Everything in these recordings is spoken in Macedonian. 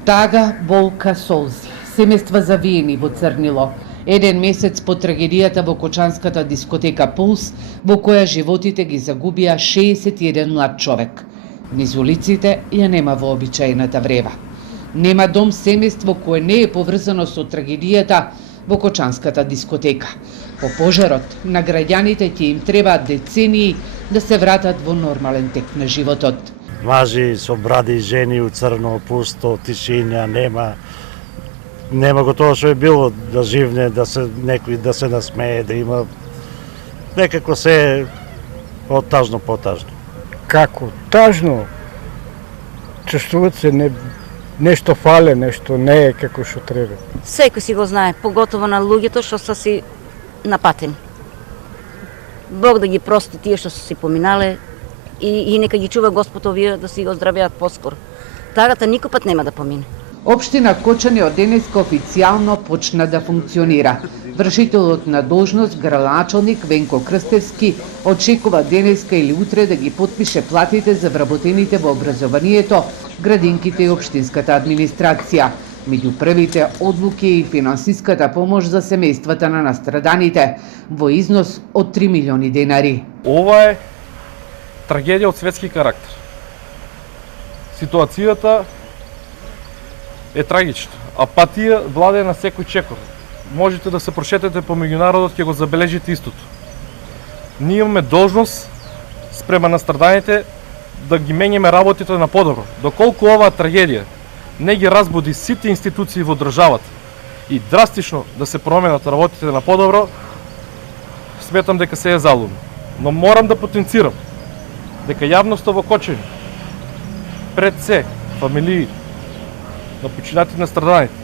Тага, болка, солзи, семејства завиени во црнило. Еден месец по трагедијата во кочанската дискотека Пулс, во која животите ги загубија 61 млад човек. Низ улиците ја нема вообичаената врева. Нема дом семејство кое не е поврзано со трагедијата во кочанската дискотека. По пожарот, на граѓаните ќе им требаат децении да се вратат во нормален тек на животот. Мажи со бради, жени у црно, пусто, тишина, нема го тоа што е било, да живне, да се некој да се насмее, да има некако се од тажно по тажно. Како тажно? Чувствуват се нешто фале, нешто не е како што треба. Секој си го знае, поготово на луѓето што са си напатени. Бог да ги прости тие што се си поминале и нека ги чува Господ овие да си го оздравеат поскоро. Тагата никој пат нема да помине. Општина Кочани од денеска официјално почна да функционира. Вршителот на должност, градоначалник Венко Крстевски, очекува денеска или утре да ги потпише платите за вработените во образованието, градинките и општинската администрација. Меѓу првите одлуки и финансиската помош за семејствата на настраданите во износ од 3 милиони денари. Ова е трагедија од светски карактер. Ситуацијата е трагична, а патија владее на секој чекор. Можете да се прошетете по меѓународот, ќе го забележите истото. Ние имаме должност спрема настраданите да ги менјаме работите на подобро. Доколку оваа трагедија не ги разбуди сите институции во државата и драстично да се променат работите на подобро, сметам дека се е залудно. Но морам да потенцирам дека јавноста во Кочани, пред се, фамилии на починатите настраданите,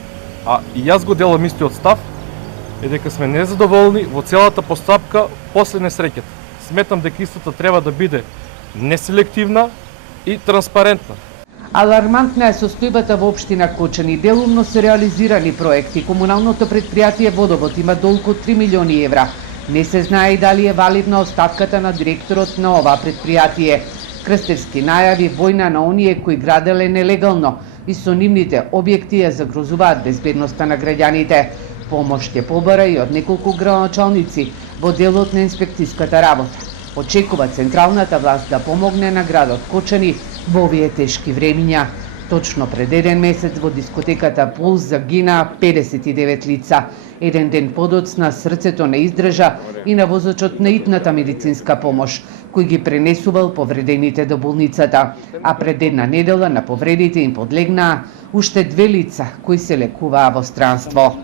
а и јас го делам истиот став, е дека сме незадоволни во целата постапка после несреќата. Сметам дека истата треба да биде неселективна и транспарентна. Алармантна е состојбата во општина Кочани. Делумно се реализирани проекти. Комуналното предпријатие Водовод има долг од 3 милиони евра. Не се знае и дали е валидна оставката на директорот на оваа предпријатие. Крстевски најави војна на оние кои граделе нелегално и со нивните објекти ја загрозуваат безбедноста на граѓаните. Помош ќе побара и од неколку градоначалници во делот на инспекцијската работа. Очекува централната власт да помогне на градот Кочани во овие тешки времиња. Точно пред еден месец во дискотеката Пулс загина 59 лица. Еден ден подоцна срцето не издржа и на возачот на итната медицинска помош, кој ги пренесувал повредените до болницата. А пред една недела на повредите им подлегнаа уште 2 лица кои се лекуваа во странство.